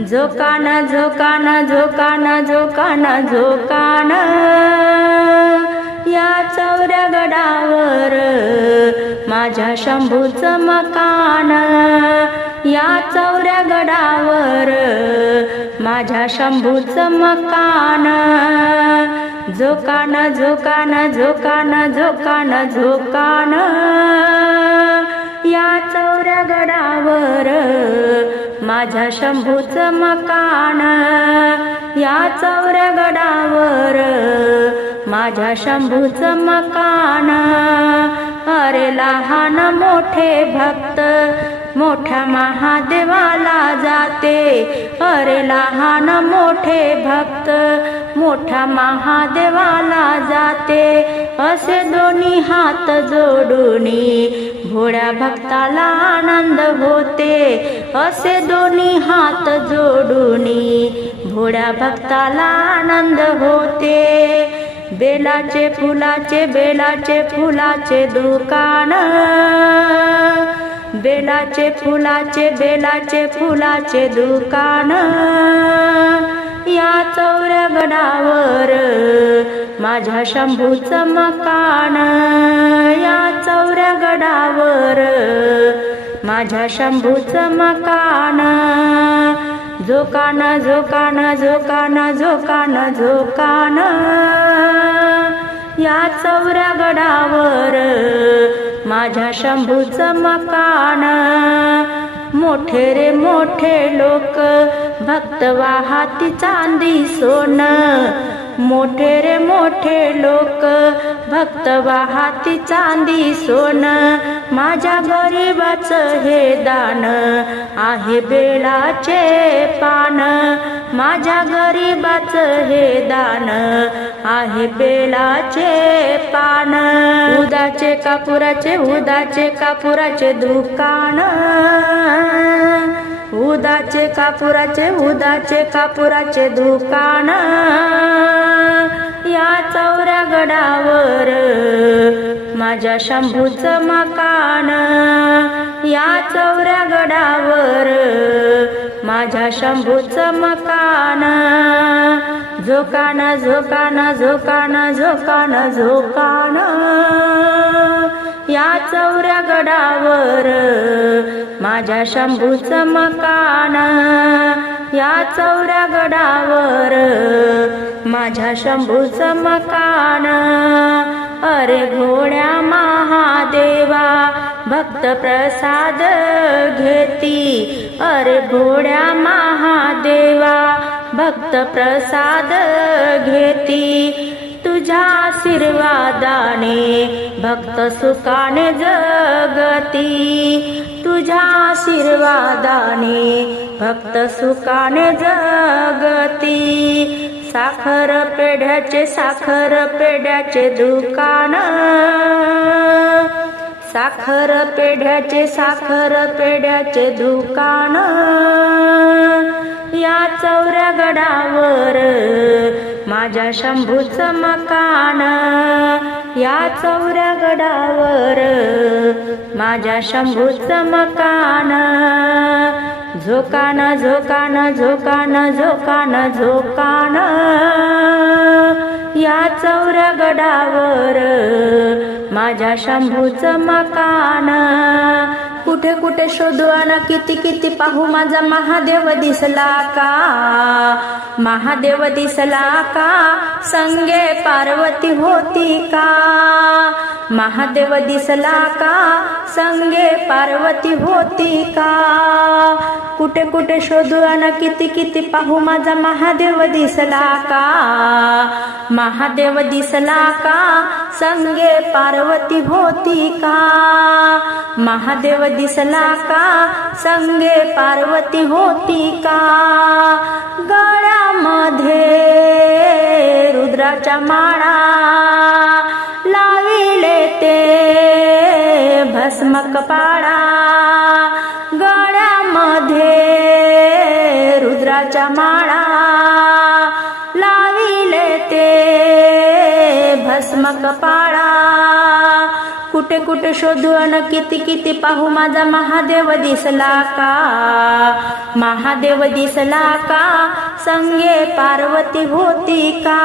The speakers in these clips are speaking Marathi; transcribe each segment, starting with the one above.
झोकान झोकान झोकान झोकान झोकान. या चौऱ्या गडावर माझ्या शंभूचं मकान. या चौऱ्या गडावर माझ्या शंभूचं मकान. झोकान झोकान झोकान झोकान झोकान. या चौरगडावर गडावर माझ्या शंभूचं मकान. या चौरगडावर गडावर माझ्या शंभूचं मकान. अरे लहान मोठे भक्त मोठ्या महादेवाला जाते. अरे लहान मोठे भक्त मोठ्या महादेवाला जाते. असे दोन्ही हात जोडूनी भोळ्या भक्ताला आनंद होते. असे दोन्ही हात जोडूनी भोळ्या भक्ताला आनंद होते. बेलाचे फुलाचे बेलाचे फुलाचे दुकान. बेलाचे फुलाचे बेलाचे फुलाचे दुकान. या चौऱ्या गडावर माझ्या शंभूचं मकान. या चौऱ्या गडावर माझ्या शंभूचं मकान. झोकान झोकान झोकान झोकान झोकान. या चौऱ्या गडावर माझ्या शंभूचं मकान. मोठे रे मोठे लोक भक्त वाहाती चांदी सोन. मोठे रे मोठे लोक भक्त वाहाती चांदी सोन. माझ्या गरीबाचं हे दान आहे बेलाचे पान. माझ्या गरीबाचं हे दान आहे बेलाचे पान. उदाचे कापुराचे उदाचे कापुराचे दुकान. उदाचे कापुराचे उदाचे कापुराचे दुकान. या चौऱ्या गडावर माझ्या शंभूचं मकान. या चौऱ्या गडावर माझ्या शंभूचं मकान. झोकान झोकान झोकान झोकान झोकान. या चौऱ्या गडावर माझ्या शंभूचं मकान. या चौऱ्या गडावर माझ्या शंभूचं मकान. अरे घोड्या महादेवा भक्त प्रसाद घेती. अरे घोड्या महादेवा भक्त प्रसाद घेती. तुझ्या आशीर्वादाने भक्त सुखाने जगती. तुझ्या आशीर्वादाने भक्त सुखाने जगती. साखर पेढ्याचे साखर पेढ्याचे दुकान. साखर पेढ्याचे साखर पेढ्याचे दुकान. या चौऱ्या गडावर माझ्या शंभूच मकान. या चौऱ्या गडावर माझ्या शंभूच मकान. झोकान झोकान झोकान झोकान झोकान. या चौऱ्या गडावर माझ्या शंभूचं मकान. कुठे कुठे शोधू आणा किती किती पाहू माझा महादेव दिसला का? महादेव दिसला का? संगे पार्वती होती का? महादेव दिसला का? संगे पार्वती होती का? कुठे कुठे शोधू अन किती किती पाहू माझा महादेव दिसला का? महादेव दिसला का? संगे पार्वती होती का? महादेव दिसला का? संगे पार्वती होती का? गळ्यामध्ये रुद्राच्या माळा भस्म कपाळा गळ्यामध्ये रुद्राच्या माळा लाविले ते भस्म कपाळा कुठे कुठे शोधू अन किती किती पाहू माझा महादेव दिसला का? महादेव दिसला का? संगे पार्वती होती का?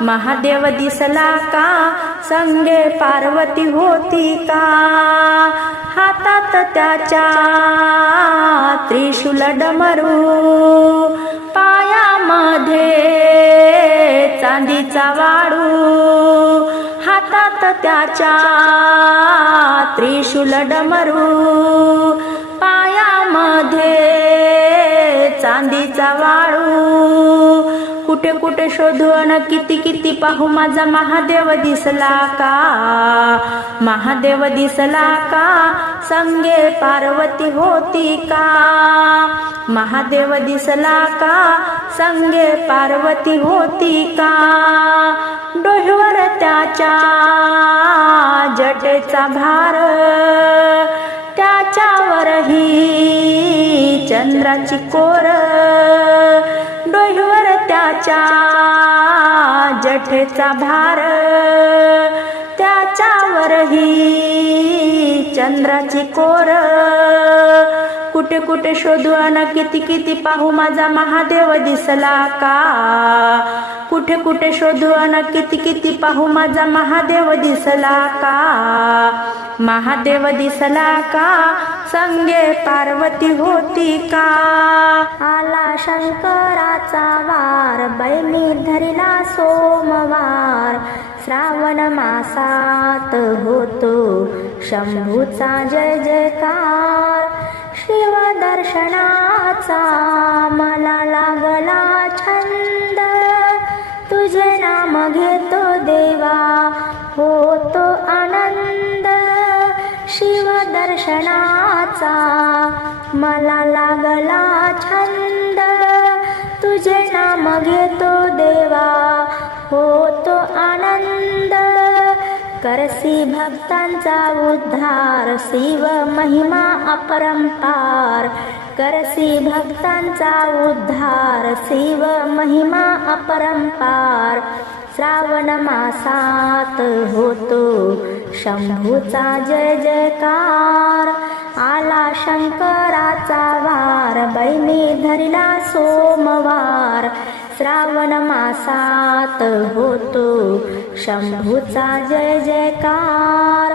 महादेव दिसला का? संगे पार्वती होती का? हातात त्याच्या त्रिशूल डमरू पायामध्ये चांदीचा वाळू हातात त्याच्या त्रिशूल डमरू पायामध्ये चांदीचा वाळू. कुठे कुठे शोधू अन किती किती पाहू माझा महादेव दिसला का? महादेव दिसला का? संगे पार्वती होती का? महादेव दिसला का? संगे पार्वती होती का? त्याच्या जटेचा भार. त्याच्यावरही चंद्राची कोर. डोह्यावर त्याच्या जठेचा भार. त्याच्यावरही चंद्राची कोर. कुठे कुठे शोधू अन किती किती पाहू माझा महादेव दिसला का? कुठे कुठे शोधू अन किती किती पाहू माझा महादेव दिसला का? महादेव दिसला का? संगे पार्वती होती का? आला शंकराचा वार बैनी धरिला सोमवार. श्रावण मासात होतो शंभूचा जय जयकार. शिव दर्शनाचा मला लागला छंद. तुझे नाम घेतो देवा होतो आनंद. शिव दर्शनाचा मला लागला छंद. तुझे नाम घेतो देवा होतो आनंद. करसी भक्तांचा उद्धार शिव महिमा अपरंपार. करसी भक्तांचा उद्धार शिव महिमा अपरंपार. श्रावण मासात होतो शंभूचा जय जयकार. आला शंकराचा वार बैनी धरला सोमवार. श्रावण मासात होतो शंभूचा जय जयकार.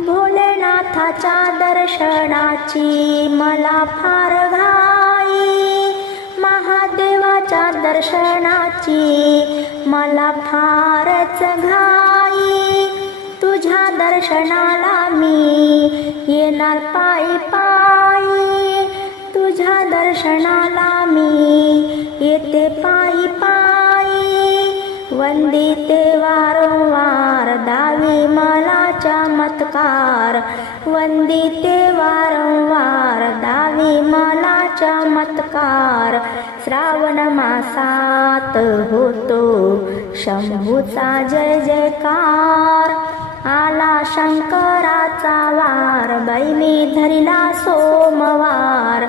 भोलेनाथाच्या दर्शनाची मला फार घाई. महादेवाच्या दर्शनाची मला फारच घाई. दर्शनाला मी येणार पायी पायी. तुझ्या दर्शनाला मी येते पायी पायी. वंदिते वारंवार दावी मला चमत्कार वंदिते वारंवार दावी मला चमत्कार श्रावण मासात होतो शंभूचा जय जयकार. आला शंकराचा वार बैनी धरिला सोमवार.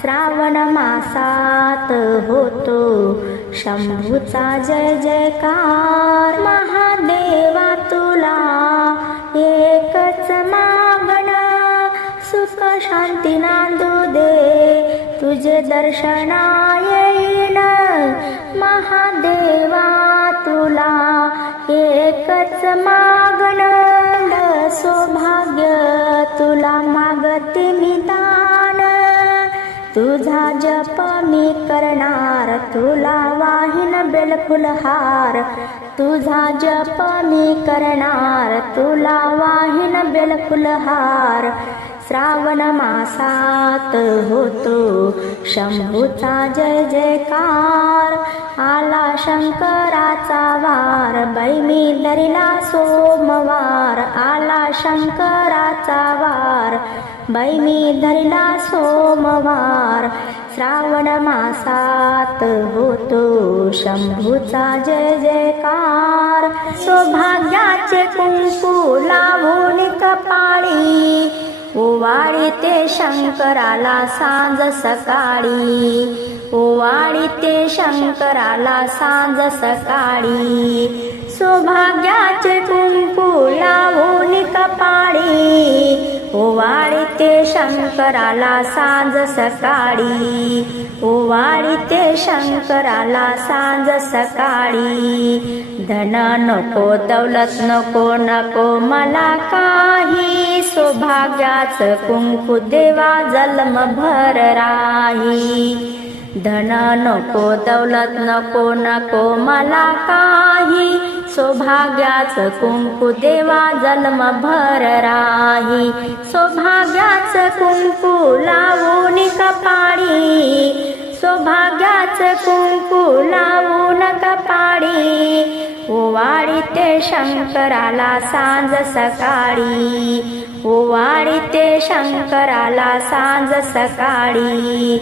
श्रावण मासात होतो शंभूचा जय जयकार. महादेवा तुला एकच मागण सुख शांती नांदू दे. तुझे दर्शना येईन. महादेवा तुला एकच मागण सौभाग्य तुला मागते मी दान. तुझा जप मी करणार तुला वाहिन बेलफुलहार तुझा जप मी करणार तुला वाहिन बेलफुलहार वनमासात होतो. शंभूचा जय जयकार. आला शंकराचा वार. बैमी धरिला सोमवार. आला शंकराचा वार. बैमी धरिला सोमवार. श्रावण मासात होतो. शंभूचा जय जयकार. सौभाग्याचे कुंकू लावून कपाळी ओवाळी ते शंकराला सांज सकाळी. ओवाळी ते शंकराला सांज सकाळी. सौभाग्याचे कुंकू लावून कपाळी. ओवाळी ते शंकराला सांज सकाळी. ओवाळी ते शंकराला सांज सकाळी. धन नको दौलत नको नको मला काही. सौभाग्याच कुंकू देवा जन्म भर राही. धन नको दौलत नको नको मला काही. सौभाग्याच कुंकू देवा जन्म भर राही. सौभाग्याचं कुंकू लावून कपाळी. सौभाग्याच कुंकू लावून पाडी ओवाळी ते शंकराला सांज सकाळी. ओवाळी ते शंकराला सांज सकाळी.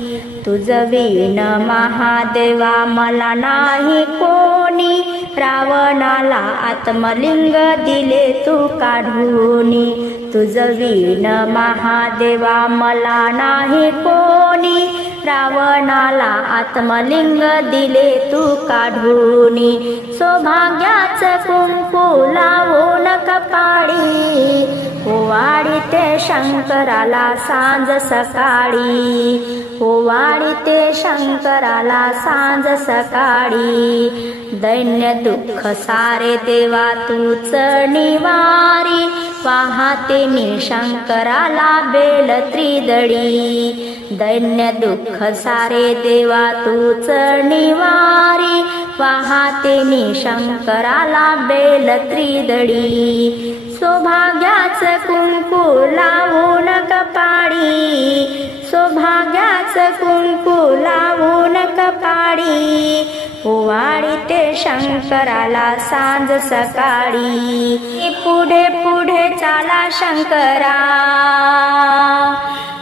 तुझ वीण महादेवा मला नाही कोणी रावणाला आत्मलिंग दिले तू काढूनी. तुझवीन महादेवा मला नाही कोणी. रावणाला आत्मलिंग दिले तू काढूनी. सौभाग्याचं कुंकू लावून कपाळी. ओवाळी ते शंकराला सांज सकाळी. ओवाळी ते शंकराला सांज सकाळी. दैन्य दुःख सारे देवा तूच निवारी. पाहते मी शंकराला बेल त्रिदळी. दैन्य दुःख सारे देवा तूच निवारी. पाहते मी शंकराला बेल त्रिदळी. सौभाग्याचं कुंकू लावून कपाळी. सौभाग्याच कुंकू लावून कपाळी. ओवाळी ते शंकराला सांज सकाळी. पुढे पुढे चाला शंकरा.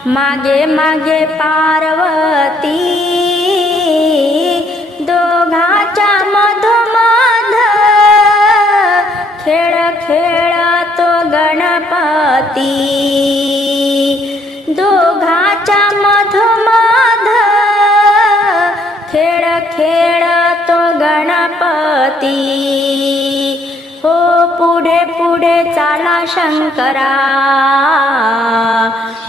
मागे मागे पार्वती. चाला शंकरा.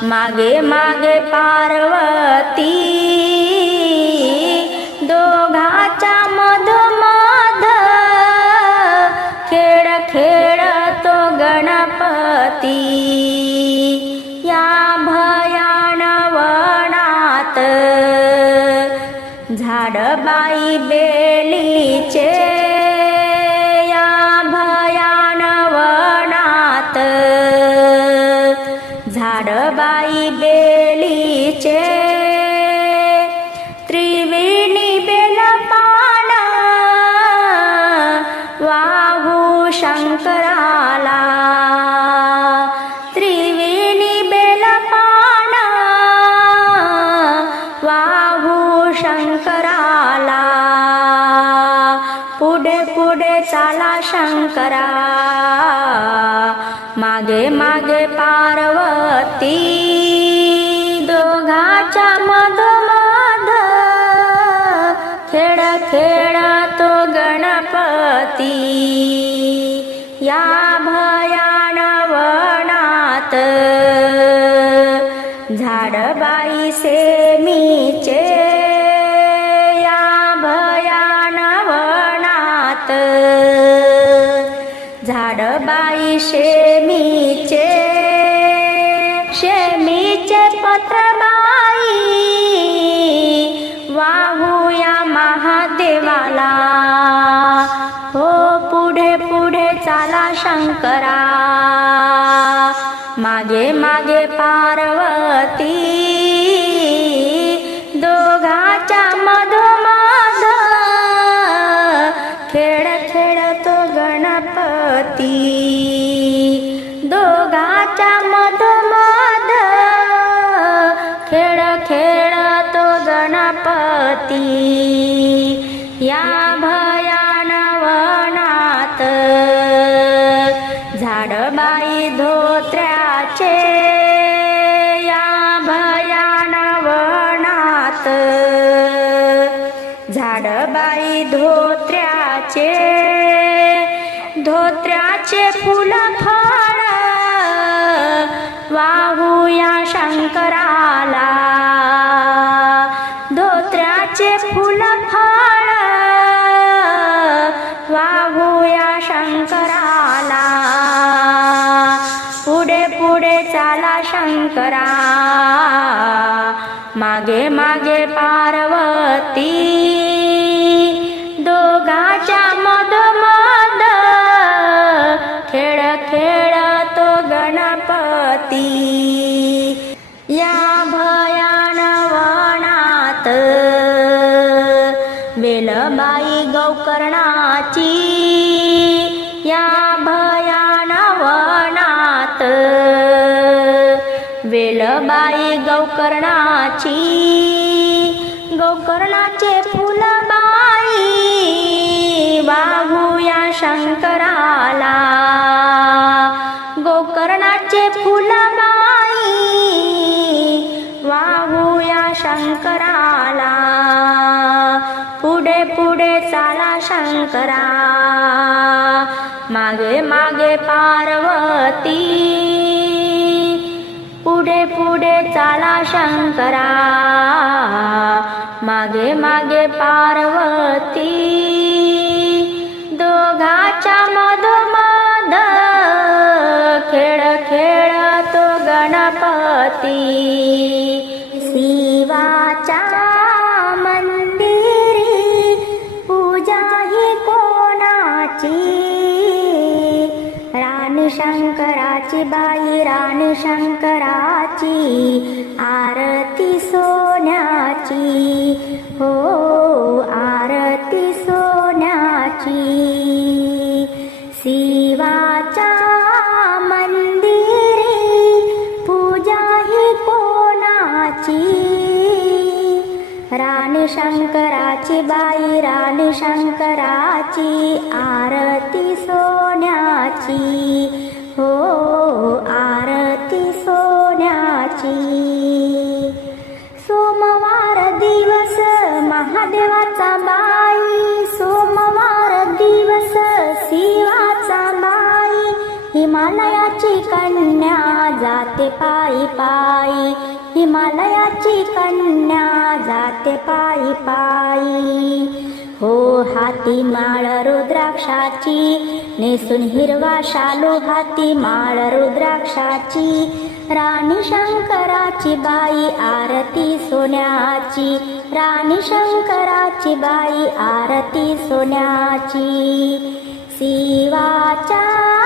मागे मागे पार्वती. मागे मागे पार्वती गोकर्णाचे फुलबाई वाहूया शंकराला. पुढे पुढे चाला शंकरा. मागे मागे पार्वती. पुढे पुढे चाला शंकरा. मागे मागे पार्वती. दोघाच्या मधोमा शंकराची बाई राणी शंकराची आरती सोन्याची. पायी पायी। हो हाती माळ रुद्राक्षाची नेसून हिरवा शालू हाती माळ रुद्राक्षाची. राणी शंकराची बाई आरती सोन्याची. राणी शंकराची बाई आरती सोन्याची. शिवाच्या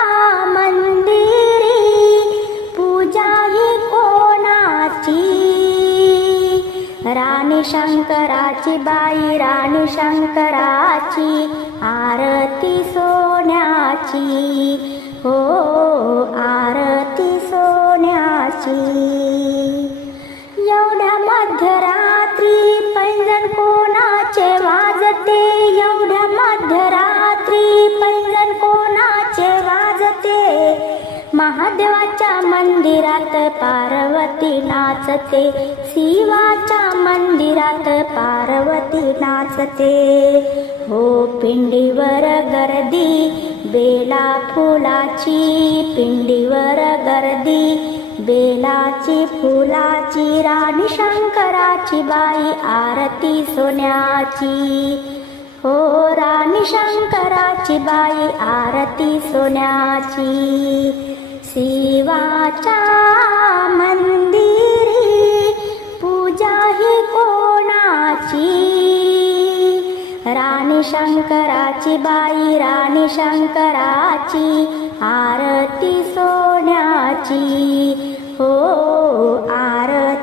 राणी शंकराची बाई राणी शंकराची आरती सोन्याची. हो आरती सोन्याची. एवढ्या मध्यरात्री पैंजण कोणाचे वाजते? महादेवाच्या मंदिरात पार्वती नाचते. शिवाच्या मंदिरात पार्वती नाचते. हो पिंडीवर गर्दी बेला फुलाची पिंडीवर गर्दी बेलाची फुलाची राणी शंकराची बाई आरती सोन्याची. हो राणी शंकराची बाई आरती सोन्याची. शिवाच्या मंदिरी पूजा ही कोणाची? राणी शंकराची बाई राणी शंकराची आरती सोन्याची. हो आरती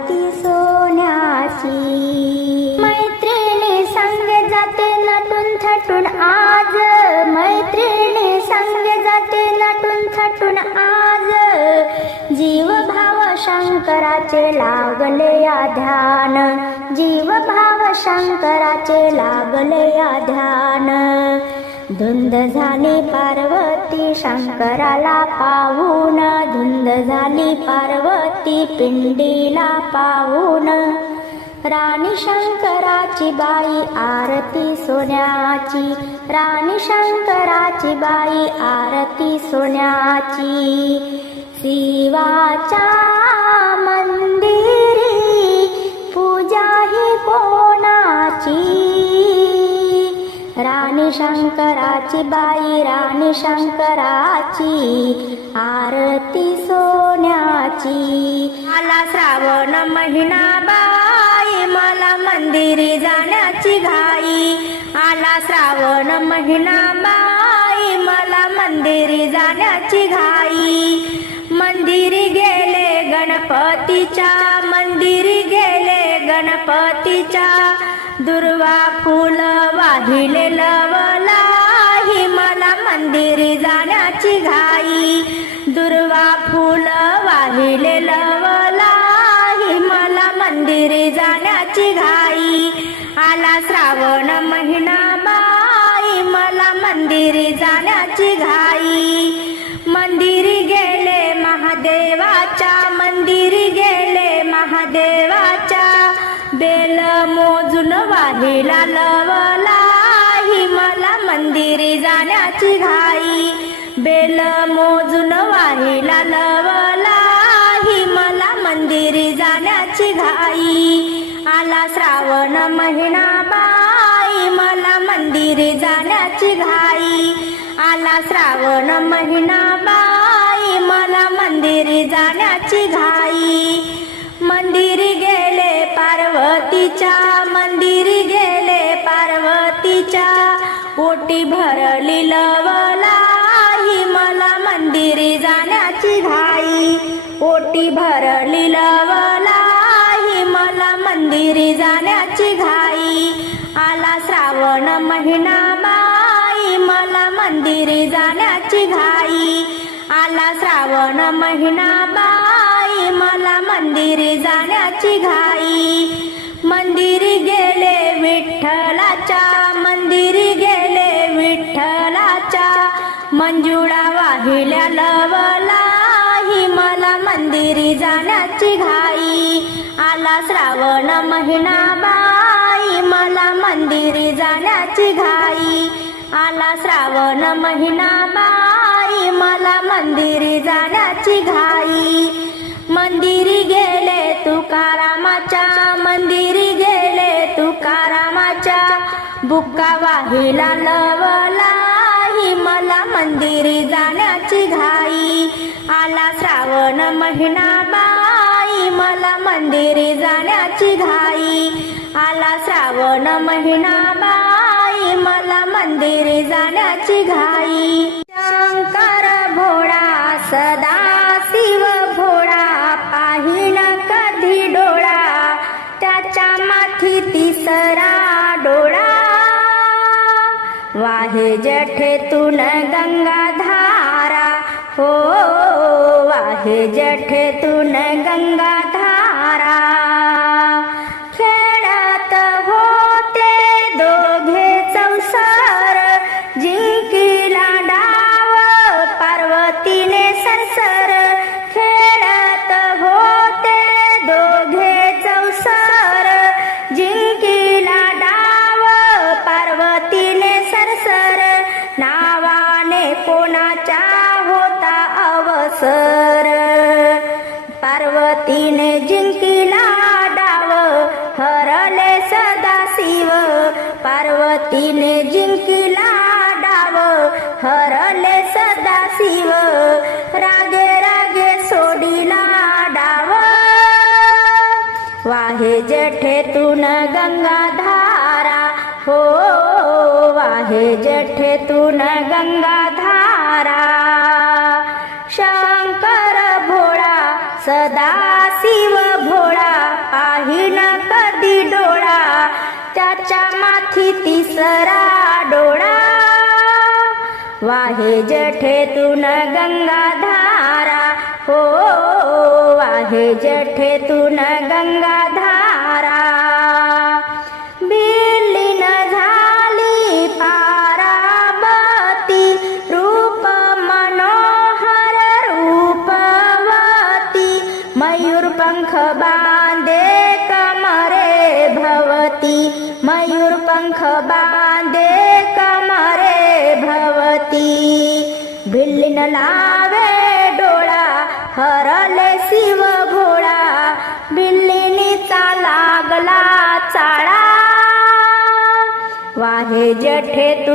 शंकराचे लागले या ध्यान. जीव भाव शंकराचे लागले या ध्यान. धुंद झाली पार्वती शंकराला पाहून. धुंद झाली पार्वती पिंडीला पाहून. राणी शंकराची बाई आरती सोन्याची. राणी शंकराची बाई आरती सोन्याची. शिवाच्या राणी शंकराची बाई राणी शंकराची आरती सोन्याची. आला श्रावण महिना बाई मला मंदिरी जाण्याची घाई. आला श्रावण महिना बाई मला मंदिरी जाण्याची घाई. मंदिरी गेले गणपतीच्या मंदिरी गेले गणपतीच्या. दुर्वा फुल वाहिले लवलाही मला मंदिरी जाण्याची घाई. दुर्वा फुल वाहिले लवलाही मला मंदिरी जाण्याची घाई. आला श्रावण महिना बाई मला मंदिरी जाण्याची घाई. मंदिरी गेले महादेवाच्या मंदिरी गेले महादेवाच्या. बेल मोजून वारीला लवलाही मला मंदिरी जाण्याची घाई. बेल मोजून वारीला लवलाही मला मंदिरी जाण्याची घाई. आला श्रावण महिना बाई मला मंदिरी जाण्याची घाई. आला श्रावण महिना बाई मला मंदिरी जाण्याची घाई. पार्वतीच्या मंदिरी गेले पार्वतीच्या पोटी भरली लवलाही. मला मंदिरी जाण्याची घाई. पोटी भरली लवलाही. मला मंदिरी जाण्याची घाई. आला श्रावण महिना बाई. मला मंदिरी जाण्याची घाई. आला श्रावण महिना बाई. मंदिरी जाण्याची घाई. मंदिरी गेले विठ्ठलाच्या मंदिरी गेले विठ्ठलाच्या. मंजुळा वाहिल्या लवलाही मला मंदिरी जाण्याची घाई. आला श्रावण महिना बाई मला मंदिरी जाण्याची घाई. आला श्रावण महिना बाई मला मंदिरी जाण्याची घाई. मंदिरी गेले तुकारामाच्या मंदिरी गेले तुकारामाच्या. बुक्का वाहिला लवलाही मला मंदिरी जाण्याची घाई. आला श्रावण महिना बाई मला मंदिरी जाण्याची घाई. आला श्रावण महिना बाई मला मंदिरी जाण्याची घाई. शंकर भोळा सदा वाहे जठेतून गंगाधारा. हो वाहे जठेतून गंगाधारा. खेळत होते दोघे चौसार जिंकीला डाव पार्वतीने सरसर गंगाधारा हो वाहे जठेतून गंगाधारा. शंकर भोळा सदा शिव भोळा पाहिन कधी डोळा त्याच्या माथी तिसरा डोळा. वाहे जठेतून गंगाधारा हो वाहे जठेतून गंगाधारा.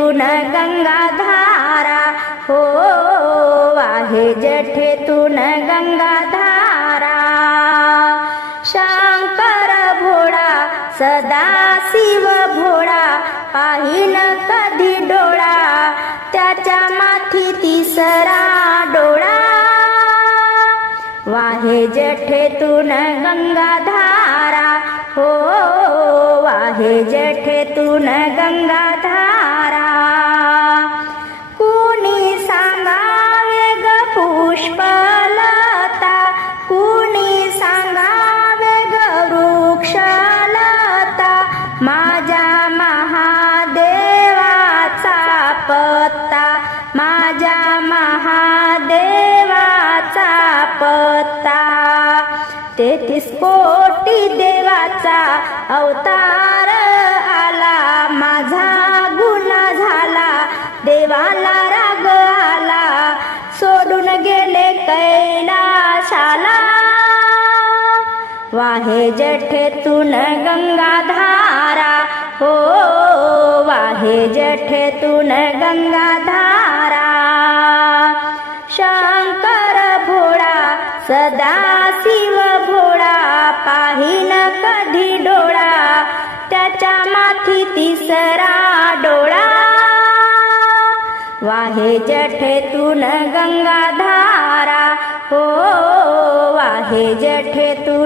गंगा गंगाधारा हो वाहे जठेतून गंगाधारा. शंकर भोळा सदा शिव भोळा पाहिन कधी डोळा त्याच्या माथी तिसरा डोळा. वाहे जठेतून गंगाधारा हो वाहे जठेतून गंगा तेहतीस कोटी देवाचा अवतार आला. माझा गुन्हा झाला. देवाला राग आला. सोडून गेले कैलाशाला. वाहे जठेतून गंगाधारा. हो वाहे जठेतून गंगाधारा.